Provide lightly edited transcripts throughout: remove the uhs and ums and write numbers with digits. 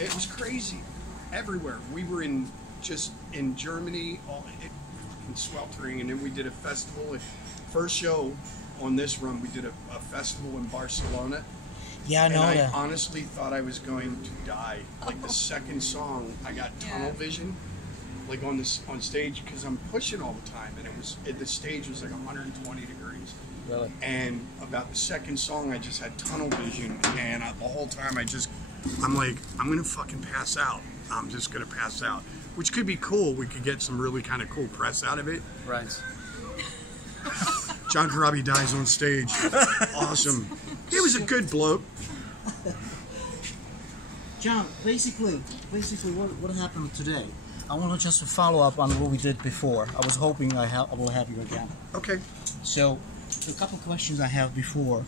It was crazy. Everywhere. We were just in Germany, in sweltering, and then we did a festival. First show on this run, we did a festival in Barcelona. Yeah, I know and that. I honestly thought I was going to die. Like the second song, I got tunnel vision, like on stage, because I'm pushing all the time, and the stage was like 120 degrees. Really? And about the second song, I just had tunnel vision, and the whole time I'm like, I'm gonna fucking pass out. I'm just gonna pass out, which could be cool. We could get some really kind of cool press out of it. Right. John Corabi dies on stage. Awesome. He was a good bloke. John, basically, what happened today? I want to just follow up on what we did before. I was hoping I will have you again. Okay. So, a couple questions I have before.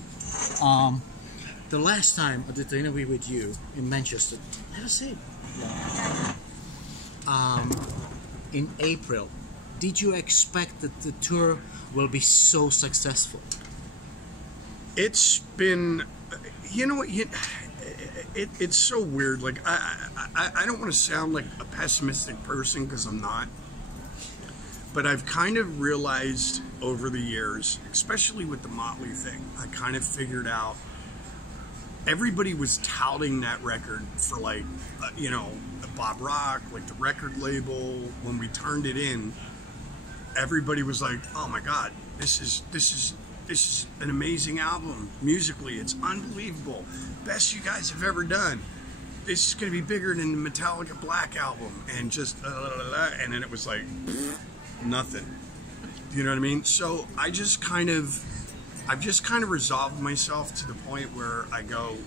The last time I did the interview with you in Manchester, let us see. In April, did you expect that the tour will be so successful? It's been, you know what, it's so weird. Like, I don't want to sound like a pessimistic person, because I'm not. But I've kind of realized over the years, especially with the Mötley thing, I kind of figured out everybody was touting that record for, like, you know, Bob Rock, like the record label. When we turned it in, everybody was like, "Oh my God, this is an amazing album. Musically, it's unbelievable. Best you guys have ever done. This is going to be bigger than the Metallica Black album." And just and then it was like nothing. You know what I mean? So I've just kind of resolved myself to the point where I go,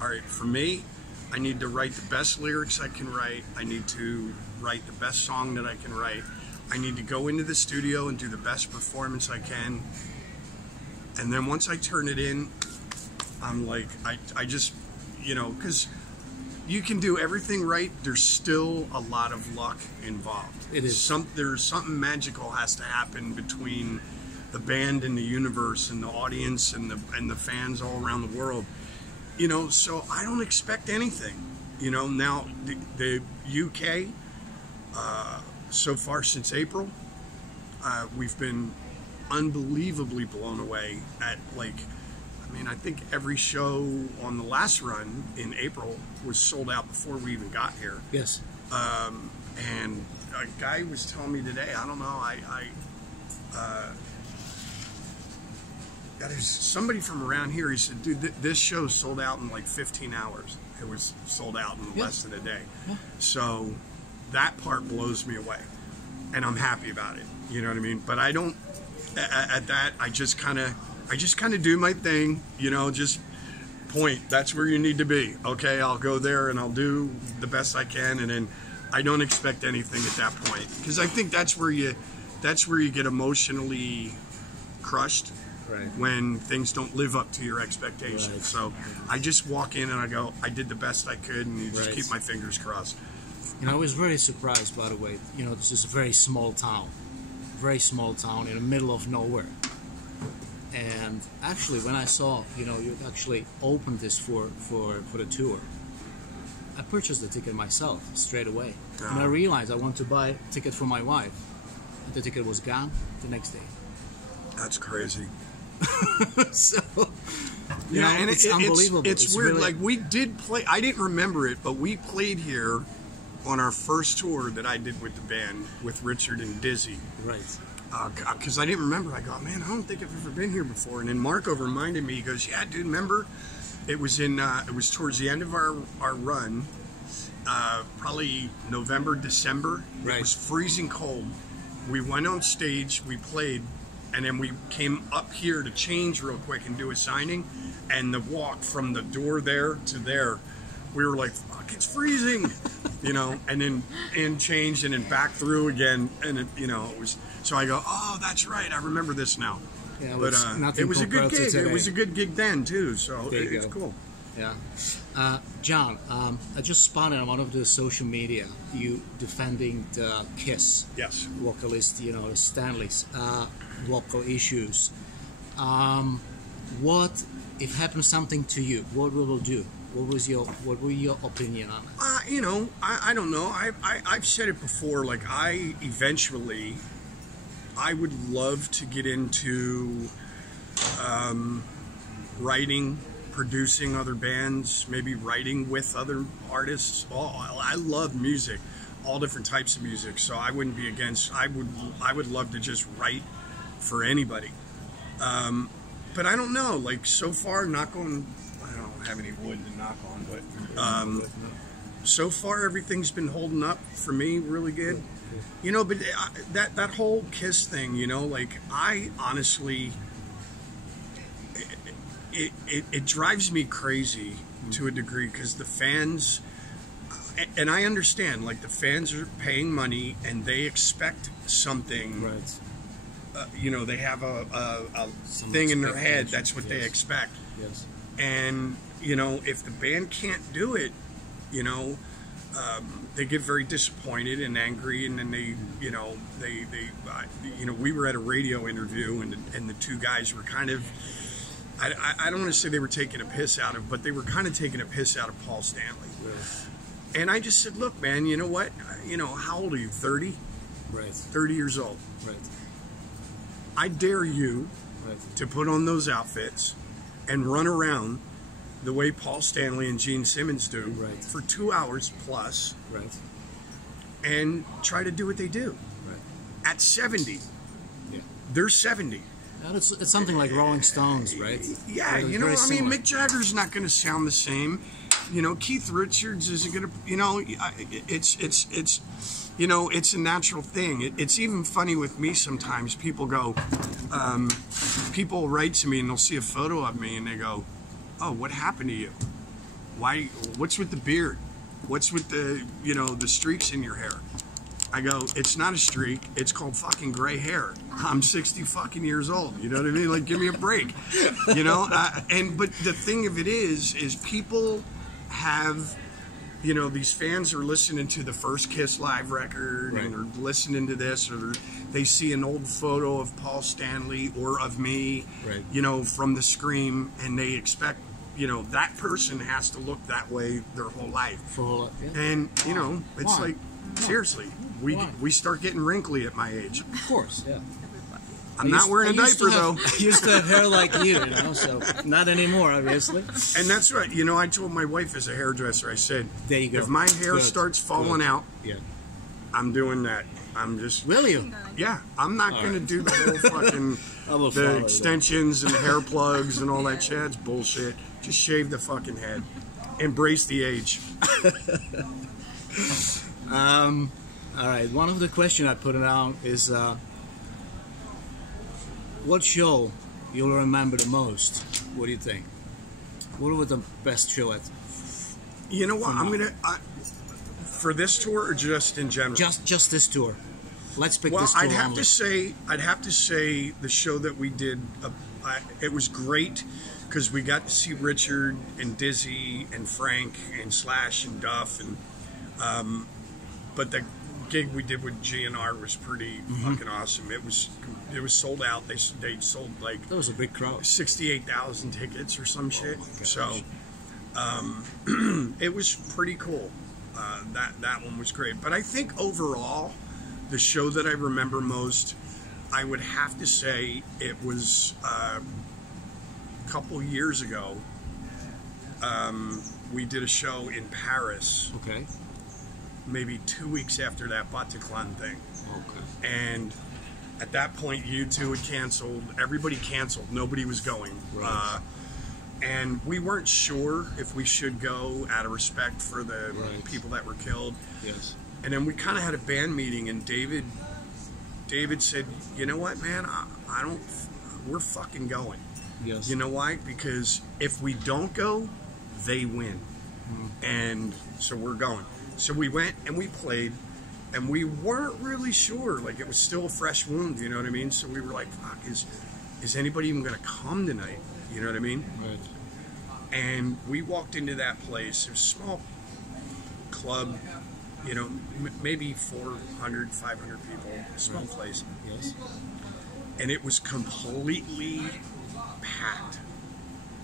all right, for me, I need to write the best lyrics I can write. I need to write the best song that I can write. I need to go into the studio and do the best performance I can. And then once I turn it in, I'm like, I just, you know, because you can do everything right, there's still a lot of luck involved. It is. There's something magical has to happen between the band and the universe and the audience and the fans all around the world. You know, so I don't expect anything. You know, now the UK, so far since April, we've been unbelievably blown away at, like, I mean, I think every show on the last run in April was sold out before we even got here. Yes. And a guy was telling me today, I don't know, there's somebody from around here, he said, dude, this show sold out in like 15 hours. It was sold out in less than a day. Yeah. So that part blows me away. And I'm happy about it. You know what I mean? But I don't, at that, I just kind of do my thing, you know, just point, that's where you need to be. Okay, I'll go there and I'll do the best I can, and then I don't expect anything at that point. Because I think that's where you get emotionally crushed. Right. When things don't live up to your expectations. Right. So I just walk in and I go, I did the best I could, and you just keep my fingers crossed. You know, I was very surprised, by the way. You know, this is a very small town in the middle of nowhere. And actually, when I saw, you know, you actually opened this for the tour, I purchased the ticket myself straight away. And I realized I want to buy a ticket for my wife. And the ticket was gone the next day. That's crazy. So, yeah, know, and it's unbelievable. It's weird. Really... Like, we did play. I didn't remember it, but we played here on our first tour that I did with the band with Richard and Dizzy. Right. Because I didn't remember. I go, man, I don't think I've ever been here before. And then Marco reminded me. He goes, yeah, dude, remember? It was towards the end of our run, probably November, December. Right. It was freezing cold. We went on stage. We played. And then we came up here to change real quick and do a signing. And the walk from the door there to there, we were like, fuck, it's freezing. You know, and then changed and then back through again. And, it, you know, it was, so I go, oh, that's right. I remember this now. Yeah, but it was a good gig. It was a good gig then, too. So it's cool. Yeah. John, I just spotted on one of the social media you defending the Kiss vocalist, you know, Stanley's vocal issues. What if happens something to you? What will you do? What were your opinion on it? You know, I don't know. I've said it before. Like, I would love to get into writing, producing other bands, maybe writing with other artists. I love music, all different types of music. So I wouldn't be against. I would love to just write for anybody. But I don't know. Like, so far, I don't have any wood to knock on, but so far everything's been holding up for me really good. You know, but that whole Kiss thing, you know, like, I honestly, it drives me crazy to a degree, because the fans, and I understand, like, the fans are paying money and they expect something. Right. You know, they have a thing in their head. That's what they expect. Yes. And, you know, if the band can't do it, you know, they get very disappointed and angry, and then they, you know, we were at a radio interview, and the two guys were kind of, I don't want to say they were taking a piss out of, but they were kind of taking a piss out of Paul Stanley. Yes. And I just said, look, man, you know what? You know, how old are you? 30? Right. 30 years old. Right. I dare you to put on those outfits and run around the way Paul Stanley and Gene Simmons do for 2 hours plus, and try to do what they do. At 70, they're 70. It's something like Rolling Stones, right? Yeah, you know, I mean, Mick Jagger's not going to sound the same. You know, Keith Richards isn't going to. You know, it's. You know, it's a natural thing. It's even funny with me sometimes. People go, people write to me and they'll see a photo of me and they go, oh, what happened to you? Why? What's with the beard? What's with the, you know, the streaks in your hair? I go, it's not a streak. It's called fucking gray hair. I'm 60 fucking years old. You know what I mean? Like, give me a break. You know? But the thing of it is people have, you know, these fans are listening to the first Kiss live record, and they're listening to this, or they see an old photo of Paul Stanley or of me, you know, from the Scream, and they expect, you know, that person has to look that way their whole life. And, you know, it's like, seriously, we start getting wrinkly at my age. Of course, yeah. I'm not wearing a diaper, though. I used to have hair like you know, so not anymore, obviously. And that's right. You know, I told my wife as a hairdresser, I said, there you go. If my hair starts falling out, I'm doing that. I'm just... Will you? Yeah. I'm not going to do the whole fucking... the extensions and the hair plugs and all that shit. It's bullshit. Just shave the fucking head. Embrace the age. All right. One of the questions I put down is... what show you'll remember the most? What do you think? What was the best show at? You know what? I'm gonna for this tour or just in general. Just this tour. Let's pick this tour. I'd have to say the show that we did. It was great because we got to see Richard and Dizzy and Frank and Slash and Duff, and but the gig we did with GNR was pretty fucking awesome. It was sold out. They sold like, that was a big crowd, 68,000 tickets or some shit. So it was pretty cool. That one was great. But I think overall, the show that I remember most, I would have to say it was a couple years ago. We did a show in Paris. Okay. Maybe 2 weeks after that Bataclan thing. Okay. And at that point, U2 had canceled. Everybody canceled. Nobody was going. Right. And we weren't sure if we should go out of respect for the people that were killed. Yes. And then we kind of had a band meeting, and David said, you know what, man, I don't, we're fucking going. Yes. You know why? Because if we don't go, they win. And so we're going. So we went and we played, and we weren't really sure. Like, it was still a fresh wound, you know what I mean? So we were like, fuck, is anybody even going to come tonight? You know what I mean? Right. And we walked into that place. It was a small club, you know, maybe 400, 500 people, a small place. Yes. And it was completely packed.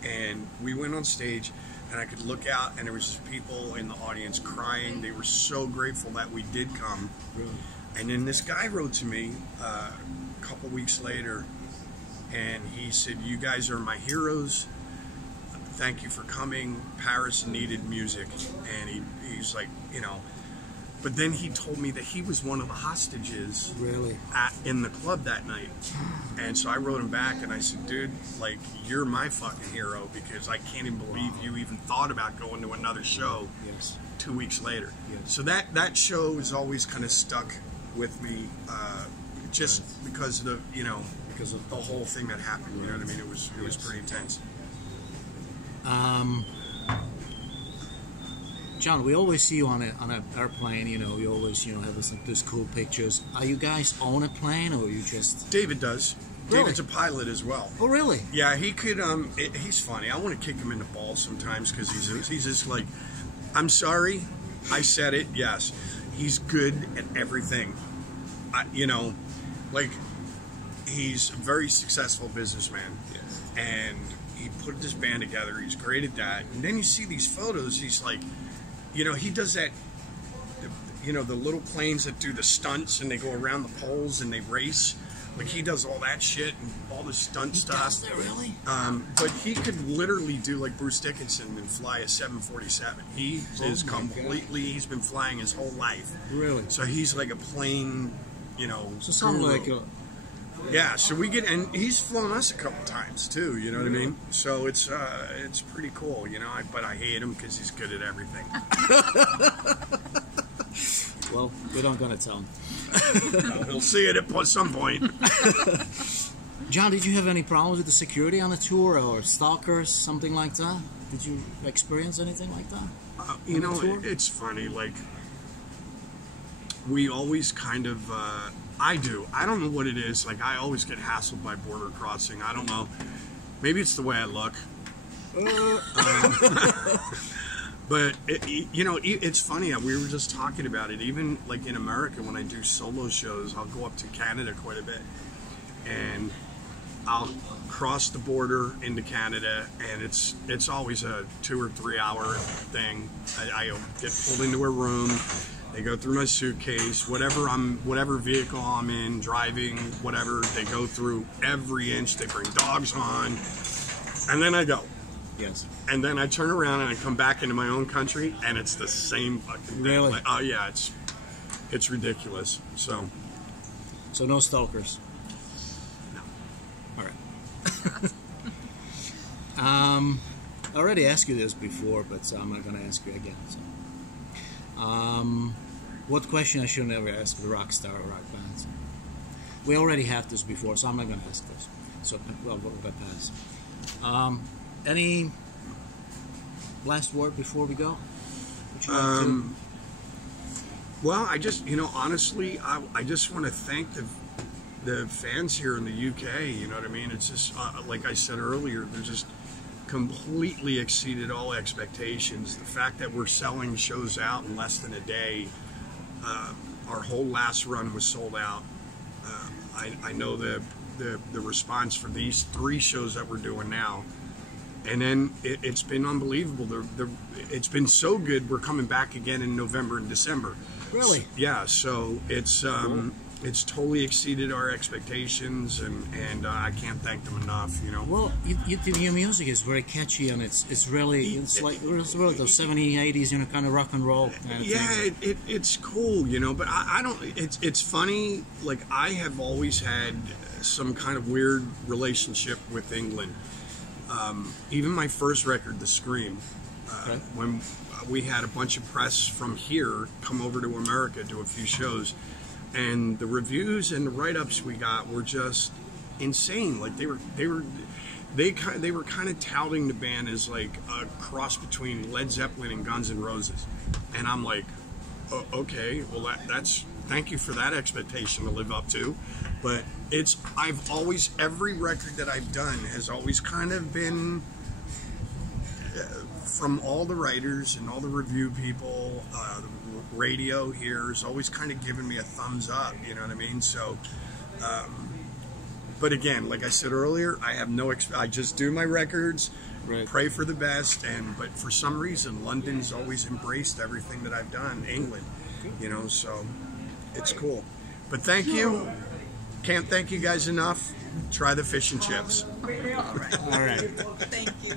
And we went on stage, and I could look out, and there was just people in the audience crying. They were so grateful that we did come. Really? And then this guy wrote to me a couple weeks later, and he said, "You guys are my heroes. Thank you for coming. Paris needed music." And he's like, you know. But then he told me that he was one of the hostages Really? in the club that night. And so I wrote him back and I said, "Dude, like, you're my fucking hero, because I can't even believe you even thought about going to another show." Yes. 2 weeks later. Yes. So that show is always kind of stuck with me, just because of the, you know, Because of the whole thing that happened. You know what I mean? It was pretty intense. John, we always see you on an airplane. You know, you always have those cool pictures. Are you guys on a plane, or you just? David does. Really? David's a pilot as well. Oh, really? Yeah, he could. He's funny. I want to kick him in the balls sometimes because he's just like, "I'm sorry, I said it." Yes, he's good at everything. You know, like, he's a very successful businessman. Yes. And he put this band together. He's great at that. And then you see these photos. He's like, you know, he does that. You know, the little planes that do the stunts and they go around the poles and they race. Like, he does all that shit and all the stunt stuff. Does that really? But he could literally do like Bruce Dickinson and fly a 747. He is completely. He's been flying his whole life. Really? So he's like a plane, you know. So something guru. like. Yeah, so we get, and he's flown us a couple times too. You know what I mean? So it's pretty cool, you know. But I hate him because he's good at everything. Well, we're not gonna tell him. He'll see it at some point. John, did you have any problems with the security on the tour, or stalkers, something like that? Did you experience anything like that? You know, it's funny. Like, we always kind of. I do. I don't know what it is. Like, I always get hassled by border crossing. I don't know. Maybe it's the way I look. But, you know, it's funny. We were just talking about it. Even, like, in America, when I do solo shows, I'll go up to Canada quite a bit. And I'll cross the border into Canada, and it's always a 2 or 3 hour thing. I get pulled into a room. They go through my suitcase, whatever vehicle I'm in, driving, whatever. They go through every inch. They bring dogs on, and then I go. Yes. And then I turn around and I come back into my own country, and it's the same fucking thing. Really? Like, oh yeah, it's ridiculous. So no stalkers. No. All right. I already asked you this before, but I'm not gonna ask you again. So. What question I should never ask the rock star or rock bands? We already had this before, so I'm not going to ask this. So, well, we'll pass. Any last word before we go? Well, I just, you know, honestly, I just want to thank the fans here in the UK. You know what I mean? It's just, like I said earlier, they're just completely exceeded all expectations. The fact that we're selling shows out in less than a day, our whole last run was sold out. I know the response for these 3 shows that we're doing now, and then it's been unbelievable. It's been so good. We're coming back again in November and December. Really? Yeah. So it's totally exceeded our expectations, and I can't thank them enough. You know. Well, your music is very catchy, and it's really those 70s, 80s, you know, kind of rock and roll kind of thing. It's cool, you know. But I don't. It's funny. Like, I have always had some kind of weird relationship with England. Even my first record, The Scream, Okay. when we had a bunch of press from here come over to America, do a few shows. And the reviews and the write-ups we got were just insane. Like, they were kind of touting the band as like a cross between Led Zeppelin and Guns N' Roses. And I'm like, oh, okay, well that's thank you for that expectation to live up to. But I've always, every record that I've done has always kind of been from all the writers and all the review people, the radio here has always kind of given me a thumbs up, you know what I mean? So, but again, like I said earlier, I have I just do my records, Right. pray for the best. But for some reason, London's always embraced everything that I've done. England, so it's cool. But thank you. Can't thank you guys enough. Try the fish and chips. All right. All right. Thank you.